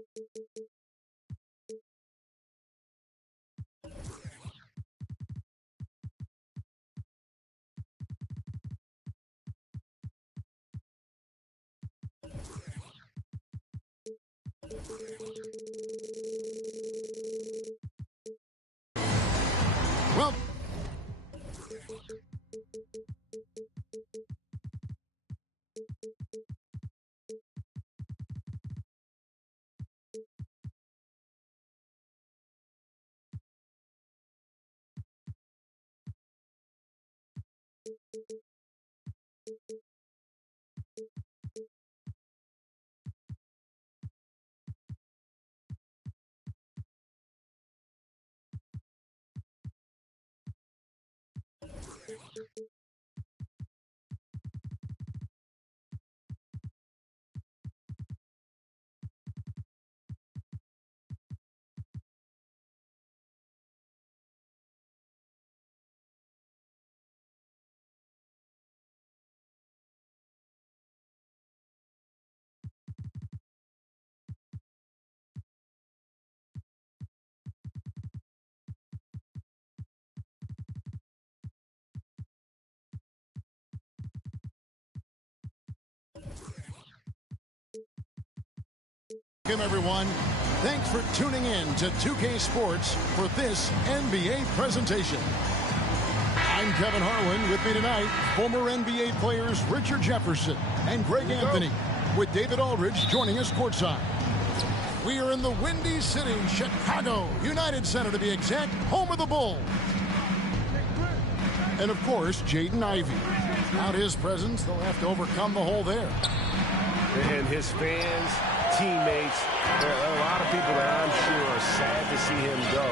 Well, welcome everyone. Thanks for tuning in to 2K Sports for this NBA presentation. I'm Kevin Harlan. With me tonight, former NBA players Richard Jefferson and Greg Anthony, with David Aldridge joining us courtside. We are in the Windy City, Chicago, United Center to be exact, home of the Bulls. And of course, Jaden Ivey. Without his presence, they'll have to overcome the hole there. And his fans, teammates, there are a lot of people that I'm sure are sad to see him go,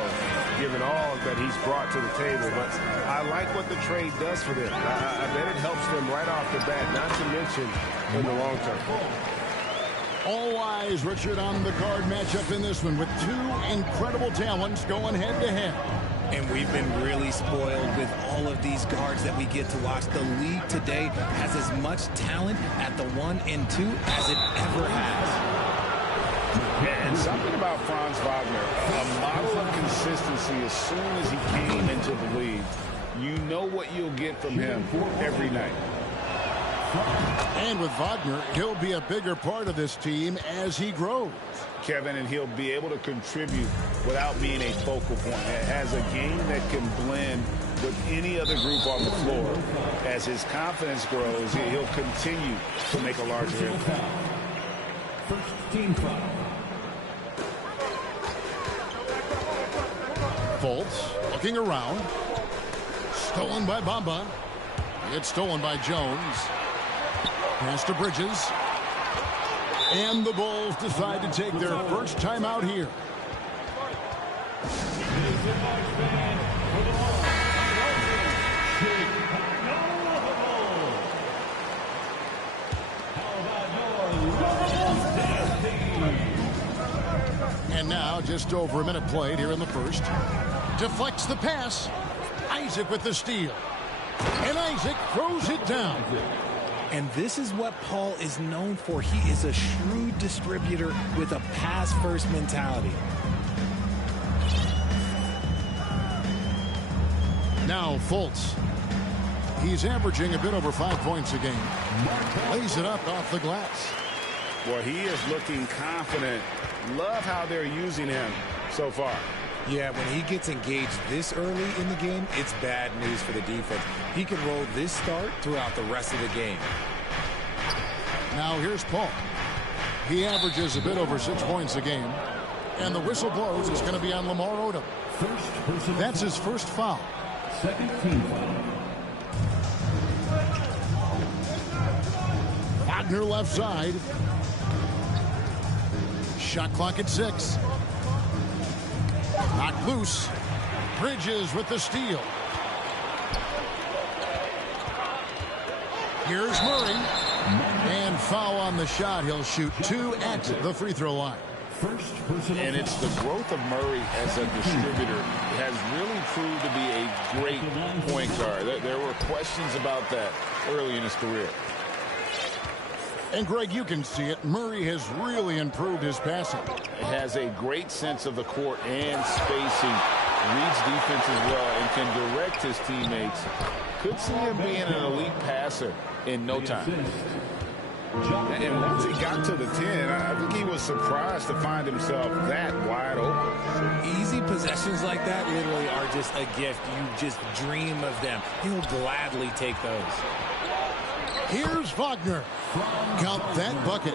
given all that he's brought to the table. But I like what the trade does for them. I bet it helps them right off the bat, not to mention in the long term. All eyes, Richard, on the guard matchup in this one with two incredible talents going head-to-head. And we've been really spoiled with all of these guards that we get to watch. The league today has as much talent at the 1 and 2 as it ever has. Yeah, and something about Franz Wagner, a model of consistency as soon as he came into the league. You know what you'll get from him every night. And with Wagner, he'll be a bigger part of this team as he grows. Kevin, and he'll be able to contribute without being a focal point. It has a game that can blend with any other group on the floor. As his confidence grows, he'll continue to make a larger impact. First team foul. Fultz looking around. Stolen by Bamba. It's stolen by Jones. Pass to Bridges. And the Bulls decide to take their first time out here. And now, just over a minute played here in the first. Deflects the pass. Isaac with the steal. And Isaac throws it down. And this is what Paul is known for. He is a shrewd distributor with a pass-first mentality. Now Fultz. He's averaging a bit over 5 points a game. Lays it up off the glass. Well, he is looking confident. Love how they're using him so far. Yeah, when he gets engaged this early in the game, it's bad news for the defense. He can roll this start throughout the rest of the game. Now here's Paul. He averages a bit over 6 points a game. And the whistle blows. It's going to be on Lamar Odom. That's his first foul. Second team foul. Wagner left side. Shot clock at 6. Knocked loose. Bridges with the steal. Here's Murray. And foul on the shot. He'll shoot 2 at the free throw line. And it's the growth of Murray as a distributor. It has really proved to be a great point guard. There were questions about that early in his career. And, Greg, you can see it. Murray has really improved his passing. Has a great sense of the court and spacing. Reads defenses well and can direct his teammates. Could see him being an elite passer in no time. And once he got to the 10, I think he was surprised to find himself that wide open. Easy possessions like that literally are just a gift. You just dream of them. He'll gladly take those. Here's Wagner. Got that bucket.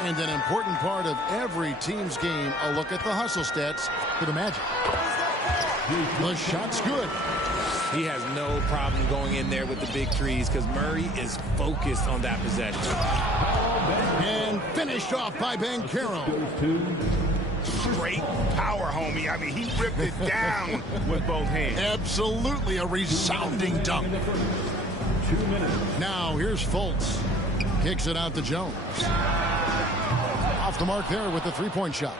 And an important part of every team's game, a look at the hustle stats for the Magic. The shot's good. He has no problem going in there with the big threes because Murray is focused on that possession. And finished off by Banchero. Straight power, homie. I mean, he ripped it down with both hands. Absolutely a resounding dunk. 2 minutes. Now here's Fultz. Kicks it out to Jones. Off the mark there with the three-point shot.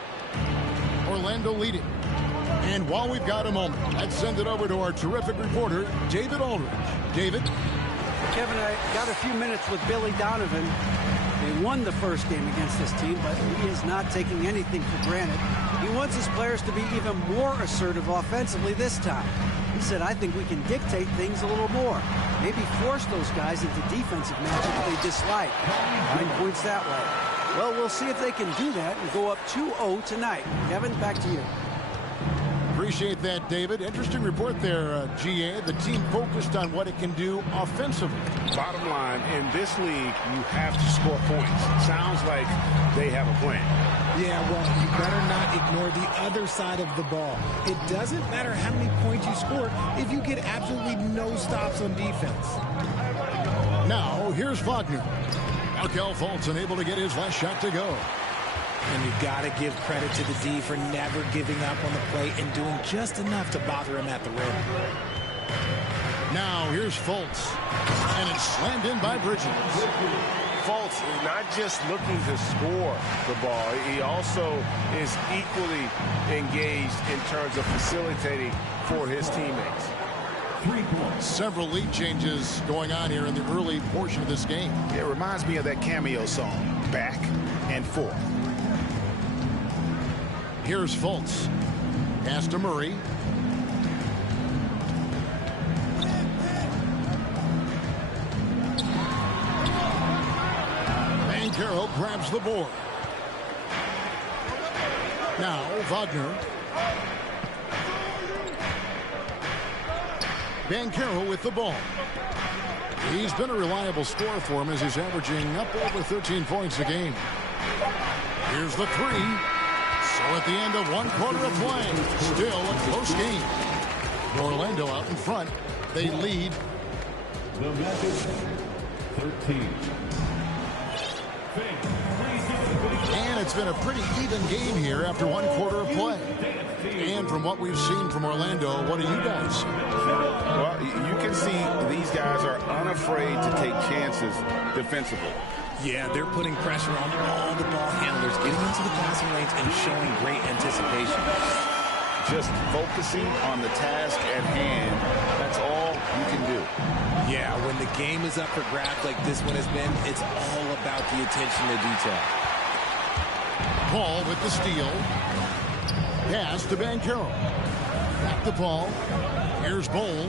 Orlando leading. And while we've got a moment, let's send it over to our terrific reporter, David Aldridge. David? Kevin, I got a few minutes with Billy Donovan. They won the first game against this team, but he is not taking anything for granted. He wants his players to be even more assertive offensively this time. He said, I think we can dictate things a little more. Maybe force those guys into defensive matchups they dislike. 9 points that way. Well, we'll see if they can do that and go up 2-0 tonight. Kevin, back to you. Appreciate that, David. Interesting report there, GA. The team focused on what it can do offensively. Bottom line, in this league, you have to score points. Sounds like they have a plan. Yeah, well, you better not ignore the other side of the ball. It doesn't matter how many points you score if you get absolutely no stops on defense. Now, here's Wagner. Markelle Fultz unable to get his last shot to go. And you got to give credit to the D for never giving up on the play and doing just enough to bother him at the rim. Now here's Fultz. And it's slammed in by Bridges. Fultz is not just looking to score the ball. He also is equally engaged in terms of facilitating for his teammates. 3 points. Several lead changes going on here in the early portion of this game. It reminds me of that cameo song, Back and Forth. Here's Fultz. Pass to Murray. Banchero grabs the board. Now Wagner. Banchero with the ball. He's been a reliable scorer for him as he's averaging up over 13 points a game. Here's the three. So at the end of 1 quarter of play, still a close game. Orlando out in front. They lead. The Magic 13. And it's been a pretty even game here after 1 quarter of play. And from what we've seen from Orlando, what do you guys see? Well, you can see these guys are unafraid to take chances defensively. Yeah, they're putting pressure on all the ball handlers, getting into the passing lanes and showing great anticipation. Just focusing on the task at hand, that's all you can do. Yeah, when the game is up for grabs like this one has been, it's all about the attention to detail. Paul with the steal. Pass to Banchero. Back to Paul. Here's Bowl.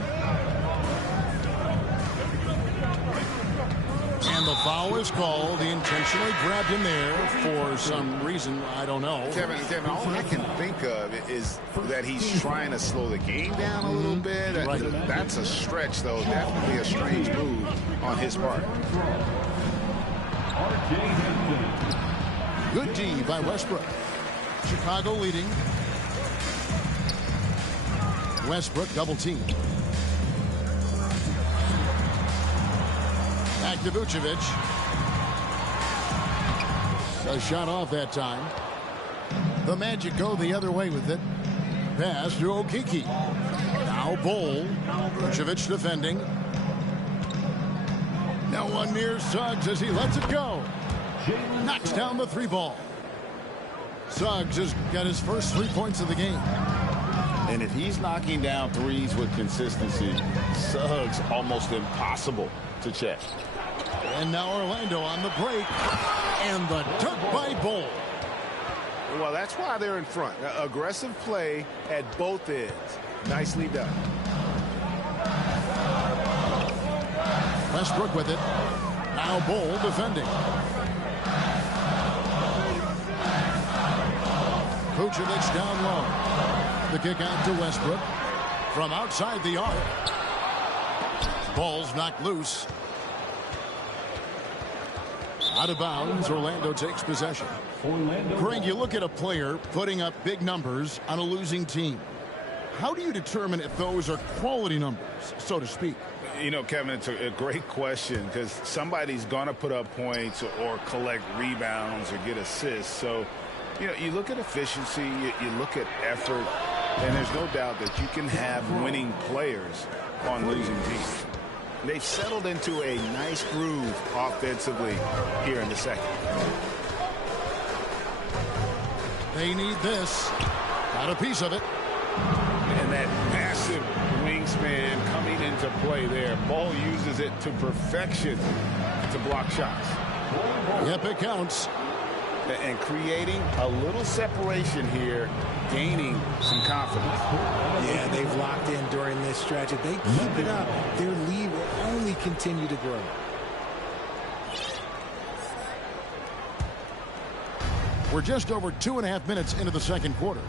And the foul is called. He intentionally grabbed him there for some reason. I don't know. Kevin, all I can think of is that he's trying to slow the game down a little bit. Right. That's a stretch, though. Definitely a strange move on his part. Good D by Westbrook. Chicago leading. Westbrook double team. Back to Vucevic. A shot off that time. The Magic go the other way with it. Pass to Okeke. Now Bowl. Vucevic defending. No one near Suggs as he lets it go. Knocks down the three ball. Suggs has got his first 3 points of the game. And if he's knocking down threes with consistency, Suggs almost impossible to check. And now Orlando on the break. And the dunk by Bull. Well, that's why they're in front. Aggressive play at both ends. Nicely done. Westbrook with it. Now Bull defending. Vucevic down low. The kick out to Westbrook. From outside the arc. Ball's knocked loose. Out of bounds. Orlando takes possession. Greg, you look at a player putting up big numbers on a losing team. How do you determine if those are quality numbers, so to speak? You know, Kevin, it's a great question because somebody's going to put up points or collect rebounds or get assists. So, you know, you look at efficiency, you look at effort, and there's no doubt that you can have winning players on losing teams. They've settled into a nice groove offensively here in the second. They need this. Got a piece of it. And that massive wingspan coming into play there. Ball uses it to perfection to block shots. Yep, it counts. And creating a little separation here, gaining some confidence. Yeah, they've locked in during this stretch. If they keep it up, their lead will only continue to grow. We're just over 2.5 minutes into the second quarter.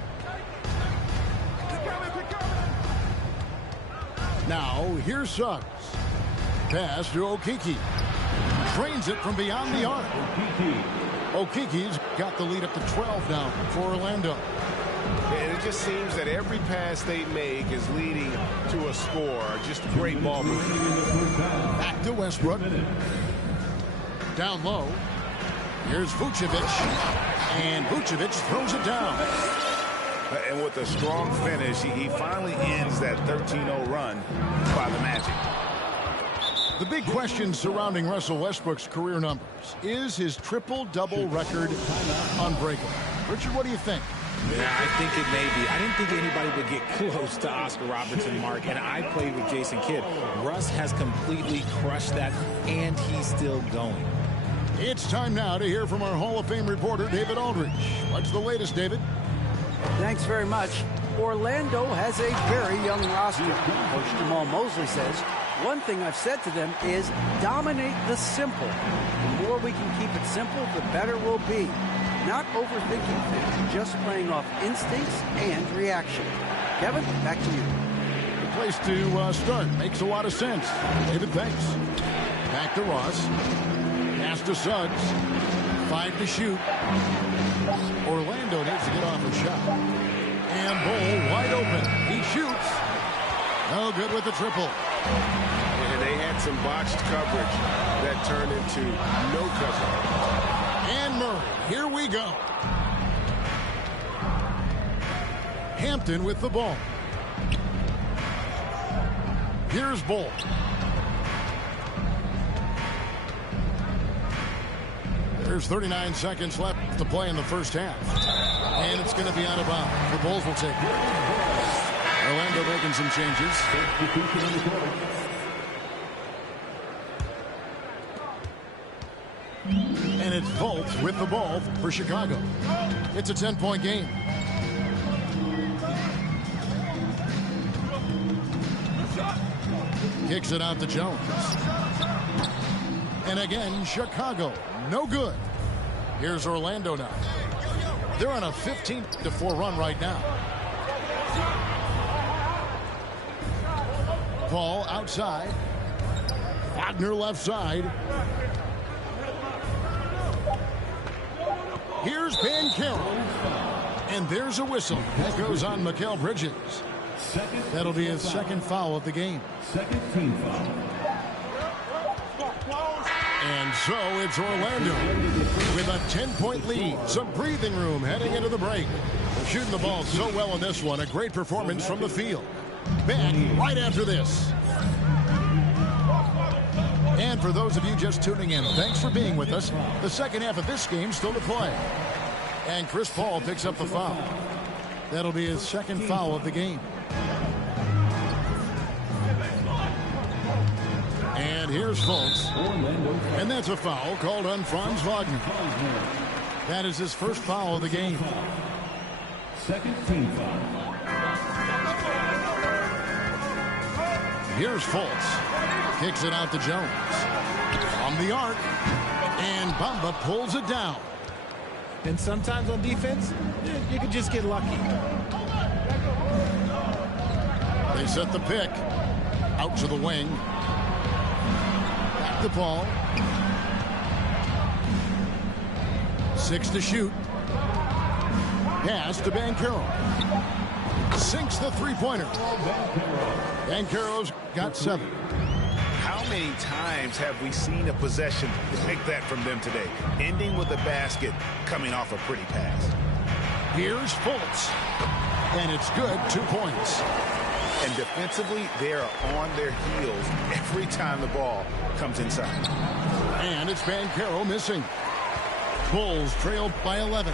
Now, here's Suggs. Pass to Okeke. Drains it from beyond the arc. Okeke's got the lead up to 12 now for Orlando. And it just seems that every pass they make is leading to a score. Just great ball movement. Back to Westbrook. Down low. Here's Vucevic. And Vucevic throws it down. And with a strong finish, he finally ends that 13-0 run by the Magic. The big question surrounding Russell Westbrook's career numbers. Is his triple-double record unbreakable? Richard, what do you think? Yeah, I think it may be. I didn't think anybody would get close to Oscar Robertson, Mark, and I played with Jason Kidd. Russ has completely crushed that, and he's still going. It's time now to hear from our Hall of Fame reporter, David Aldridge. What's the latest, David? Thanks very much. Orlando has a very young roster. Coach Jamal Mosley says, one thing I've said to them is dominate the simple. The more we can keep it simple, the better we'll be. Not overthinking things, just playing off instincts and reaction. Kevin, back to you. Good place to start. Makes a lot of sense. David, thanks. Back to Ross. Pass to Suggs. 5 to shoot. Orlando needs to get off a shot. And Bull wide open. He shoots. No good with the triple. And they had some botched coverage that turned into no coverage. And Murray, here we go. Hampton with the ball. Here's Bull. There's 39 seconds left to play in the first half. And it's going to be out of bounds. The Bulls will take it. Orlando making some changes. And it's Fultz with the ball for Chicago. It's a 10-point game. Kicks it out to Jones. And again, Chicago. No good. Here's Orlando now. They're on a 15-4 run right now. Ball outside. Wagner left side. Here's Banchero. And there's a whistle. That goes on Mikal Bridges. That'll be his second foul of the game. Second team foul. And so it's Orlando with a 10-point lead. Some breathing room heading into the break. They're shooting the ball so well in this one. A great performance from the field. Back right after this. And for those of you just tuning in, thanks for being with us. The second half of this game still to play. And Chris Paul picks up the foul. That'll be his second foul of the game. And here's Fultz. And that's a foul called on Franz Wagner. That is his first foul of the game. Second team foul. Here's Fultz. Kicks it out to Jones. On the arc. And Bamba pulls it down. And sometimes on defense, you can just get lucky. They set the pick. Out to the wing. Back the ball. 6 to shoot. Pass to Banchero. Sinks the three-pointer. Banchero's got 7. How many times have we seen a possession like that from them today? Ending with a basket, coming off a pretty pass. Here's Fultz. And it's good. 2 points. And defensively, they are on their heels every time the ball comes inside. And it's Banchero missing. Bulls trail by 11.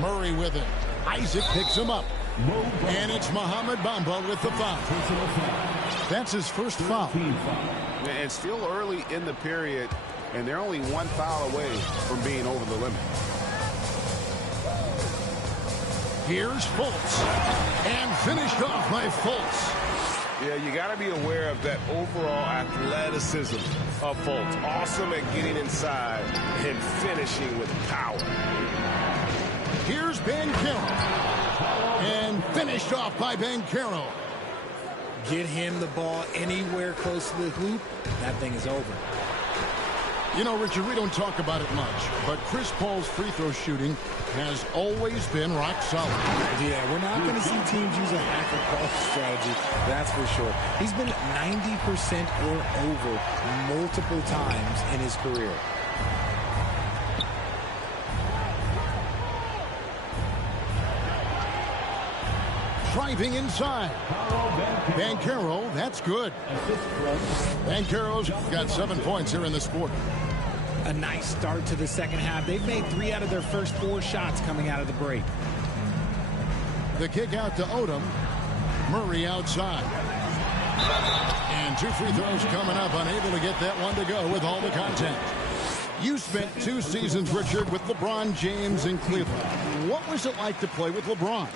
Murray with it. Isaac picks him up. And it's Mohamed Bamba with the foul. That's his first foul. And still early in the period, and they're only 1 foul away from being over the limit. Here's Fultz. And finished off by Fultz. Yeah, you got to be aware of that overall athleticism of Fultz. Awesome at getting inside and finishing with power. Here's Banchero. And finished off by Banchero. Get him the ball anywhere close to the hoop, that thing is over. You know, Richard, we don't talk about it much, but Chris Paul's free throw shooting has always been rock solid. Yeah, we're not going to see teams use a hack-or-ball strategy, that's for sure. He's been 90% or over multiple times in his career. Driving inside. Banchero, that's good. Banchero's got 7 points here in this quarter. A nice start to the second half. They've made 3 out of their first 4 shots coming out of the break. The kick out to Odom. Murray outside. And 2 free throws coming up. Unable to get that one to go with all the contact. You spent 2 seasons, Richard, with LeBron James in Cleveland. What was it like to play with LeBron?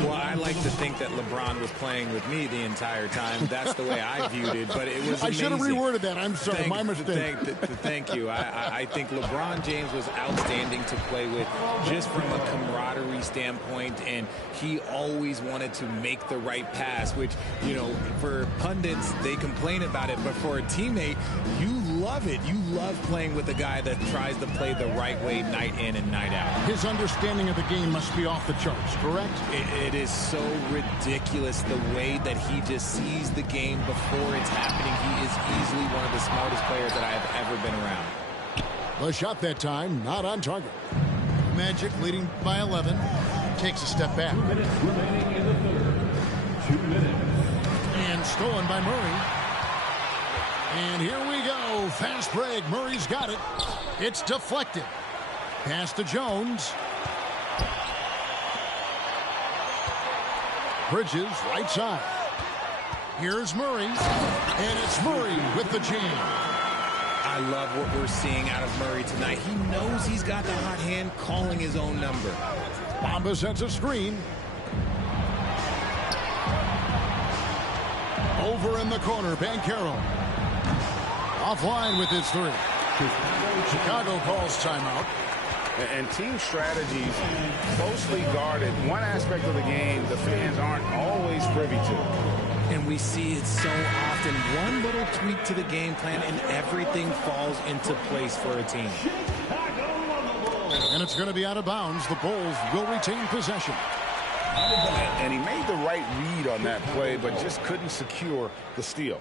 Well, I like to think that LeBron was playing with me the entire time. That's the way I viewed it, but it was amazing. I should have reworded that. I'm sorry, my mistake. Thank you. I think LeBron James was outstanding to play with just from a camaraderie standpoint, and he always wanted to make the right pass, which, you know, for pundits, they complain about it, but for a teammate, you love it. You love playing with a guy that tries to play the right way night in and night out. His understanding of the game must be off the charts, correct? It is so ridiculous the way that he just sees the game before it's happening. He is easily one of the smartest players that I have ever been around. The shot that time, not on target. Magic leading by 11. Takes a step back. 2 minutes remaining in the third. 2 minutes. And stolen by Murray. And here we go. Fast break. Murray's got it. It's deflected. Pass to Jones. Bridges, right side. Here's Murray. And it's Murray with the jam. I love what we're seeing out of Murray tonight. He knows he's got the hot hand, calling his own number. Bamba sets a screen. Over in the corner, Banchero. Offline with his 3. Chicago calls timeout. And team strategies closely guarded. One aspect of the game the fans aren't always privy to. And we see it so often. One little tweak to the game plan and everything falls into place for a team. And it's going to be out of bounds. The Bulls will retain possession. And he made the right read on that play, but just couldn't secure the steal.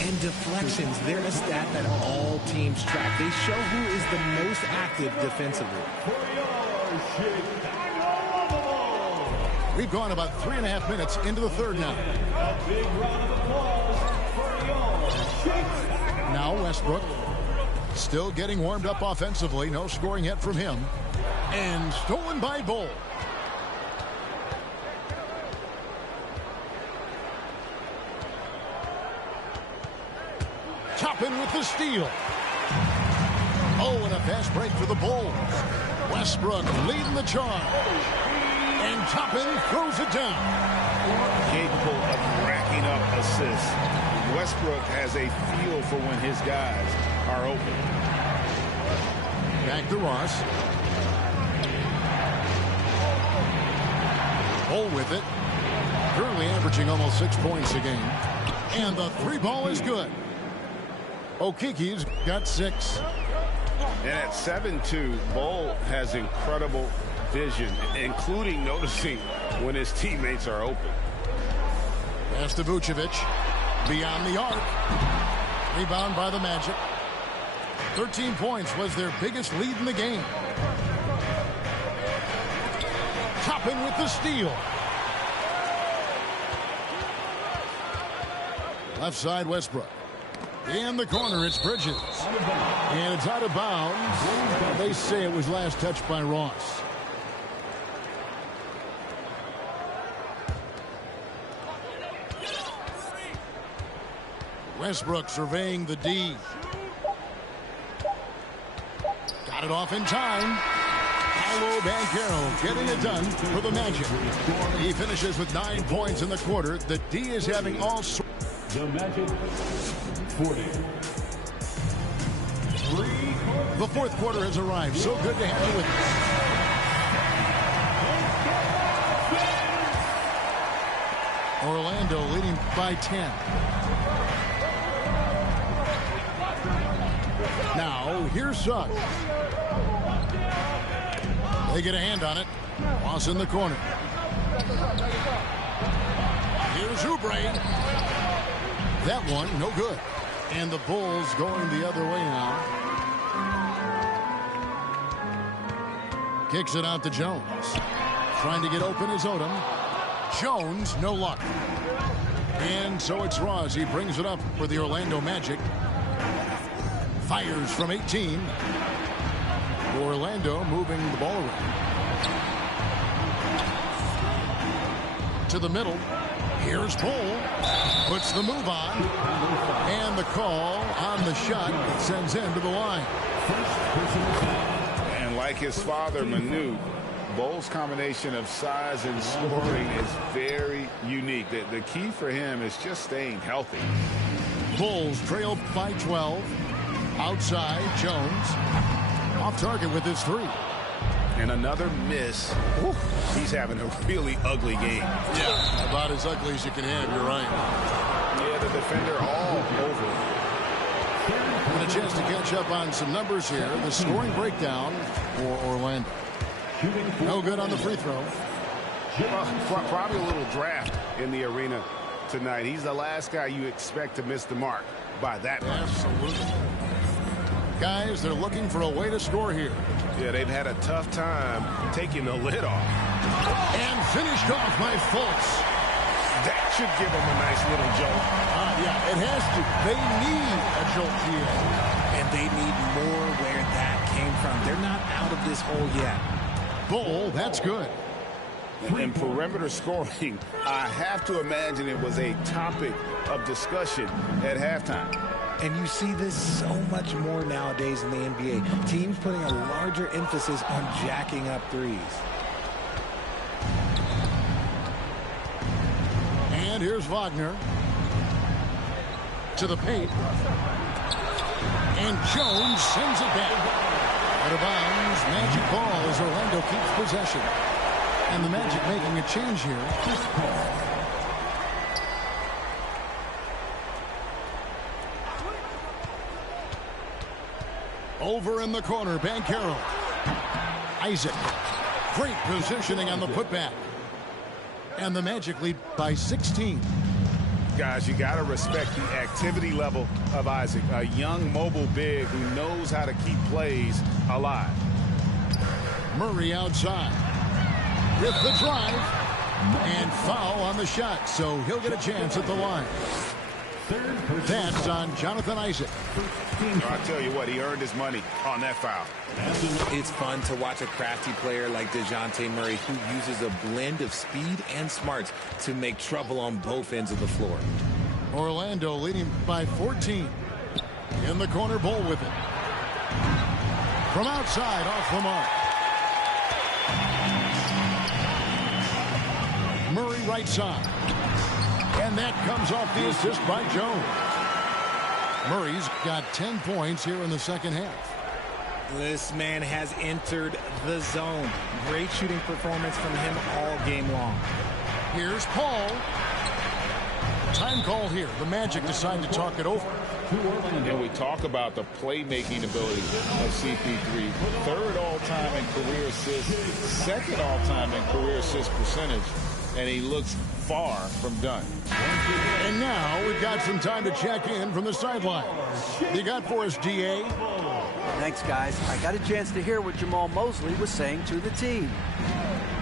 And deflections, they're a stat that all teams track. They show who is the most active defensively. We've gone about 3.5 minutes into the third now. Now Westbrook still getting warmed up offensively. No scoring yet from him. And stolen by Bull. Toppin with the steal. Oh, and a fast break for the Bulls. Westbrook leading the charge. And Toppin throws it down. Capable of racking up assists. Westbrook has a feel for when his guys are open. Back to Ross. Bull with it. Currently averaging almost 6 points a game. And the three ball is good. Okiki's got 6. And at 7'2", Bull has incredible vision, including noticing when his teammates are open. Pass to Vucevic. Beyond the arc. Rebound by the Magic. 13 points was their biggest lead in the game. Toppin with the steal. Left side, Westbrook. In the corner, it's Bridges. And it's out of bounds. They say it was last touched by Ross. Westbrook surveying the D. Got it off in time. Paolo Banchero getting it done for the Magic. He finishes with 9 points in the quarter. The D is having all sorts. The Magic 40. The fourth quarter has arrived. So good to have you with us. Orlando leading by 10. Now, here's Suggs. They get a hand on it. Ross in the corner. Here's Oubre. That one, no good. And the Bulls going the other way now. Kicks it out to Jones. Trying to get open is Odom. Jones, no luck. And so it's Ross. He brings it up for the Orlando Magic. Fires from 18. Orlando moving the ball around. To the middle. Here's Bull. Puts the move on. And the call on the shot sends him to the line. And like his father, Manu, Bull's combination of size and scoring is very unique. The key for him is just staying healthy. Bulls trail by 12. Outside, Jones. Off target with his 3. And another miss. Ooh, he's having a really ugly game. Yeah, about as ugly as you can have. You're right. Yeah, the defender all over. And a chance to catch up on some numbers here. The scoring breakdown for Orlando. No good on the free throw. Well, probably a little draft in the arena tonight. He's the last guy you expect to miss the mark by that much. Absolutely. Guys, they're looking for a way to score here. Yeah, they've had a tough time taking the lid off. And finished off by Fultz. That should give them a nice little jolt. Yeah, it has to. They need a jolt here. And they need more where that came from. They're not out of this hole yet. Bull, that's good. In perimeter scoring, I have to imagine it was a topic of discussion at halftime. And you see this so much more nowadays in the NBA. Teams putting a larger emphasis on jacking up threes. And here's Wagner. To the paint. And Jones sends it back. Out of bounds. Magic ball as Orlando keeps possession. And the Magic making a change here. Over in the corner, Banchero. Isaac. Great positioning on the putback. And the Magic lead by 16. Guys, you got to respect the activity level of Isaac. A young mobile big who knows how to keep plays alive. Murray outside. With the drive. And foul on the shot. So he'll get a chance at the line. That's on Jonathan Isaac. I'll tell you what, he earned his money on that foul. It's fun to watch a crafty player like DeJounte Murray who uses a blend of speed and smarts to make trouble on both ends of the floor. Orlando leading by 14. In the corner, Bull with it. From outside, off the mark. Murray right side. And that comes off the assist by Jones. Murray's got 10 points here in the second half. This man has entered the zone. Great shooting performance from him all game long. Here's Paul. Time call here. The Magic decide to talk it over. And we talk about the playmaking ability of CP3. Third all-time in career assists, second all-time in career assist percentage, and he looks far from done. And now we've got some time to check in from the sideline. You got for us, DA? Thanks, guys. I got a chance to hear what Jamal Mosley was saying to the team.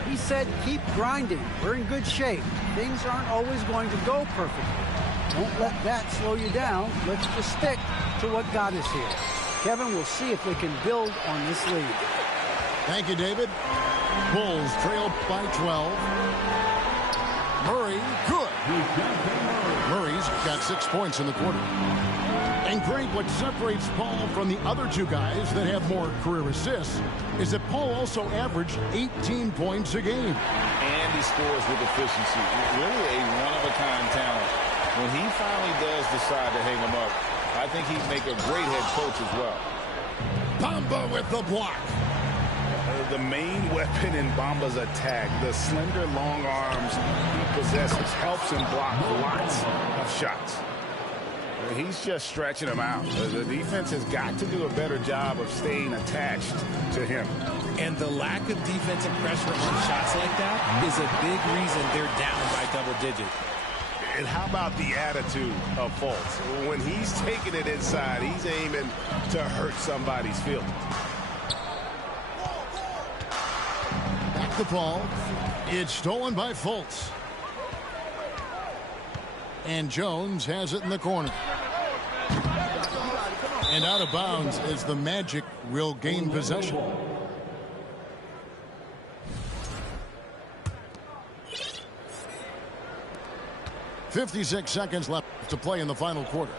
He said, keep grinding. We're in good shape. Things aren't always going to go perfectly. Don't let that slow you down. Let's just stick to what got us here. Kevin, we'll see if they can build on this lead. Thank you, David. Bulls trail by 12. Murray, good. Murray's got 6 points in the quarter. And Greg, what separates Paul from the other two guys that have more career assists is that Paul also averaged 18 points a game. And he scores with efficiency. Really a one-of-a-kind talent. When he finally does decide to hang him up, I think he'd make a great head coach as well. Bamba with the block. The main weapon in Bamba's attack, the slender long arms he possesses, helps him block lots of shots. He's just stretching him out. The defense has got to do a better job of staying attached to him. And the lack of defensive pressure on shots like that is a big reason they're down by double digits. And how about the attitude of Fultz? When he's taking it inside, he's aiming to hurt somebody's feelings. Back the ball. It's stolen by Fultz. And Jones has it in the corner. And out of bounds as the Magic will gain possession. .56 seconds left to play in the final quarter.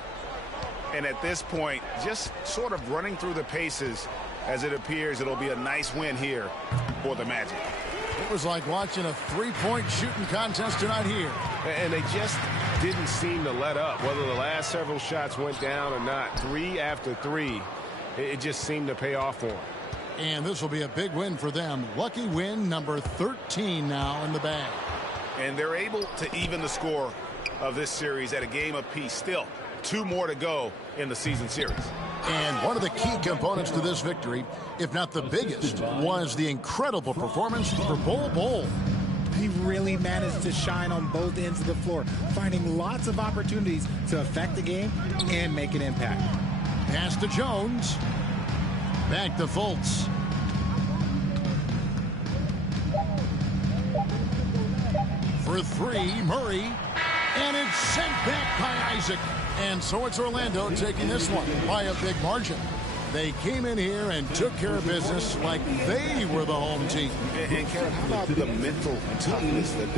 And at this point, just sort of running through the paces as it appears it'll be a nice win here for the Magic. It was like watching a three-point shooting contest tonight here. And they just didn't seem to let up. Whether the last several shots went down or not, 3 after 3, it just seemed to pay off for them. And this will be a big win for them. Lucky win number 13 now in the bag. And they're able to even the score of this series at a game apiece. Still, 2 more to go in the season series. And one of the key components to this victory, if not the biggest, was the incredible performance for Bull. He really managed to shine on both ends of the floor, finding lots of opportunities to affect the game and make an impact. Pass to Jones. Back to Fultz. For 3, Murray. And it's sent back by Isaac. And so it's Orlando taking this one by a big margin. They came in here and took care of business like they were the home team. And Kevin, how about the mental toughness that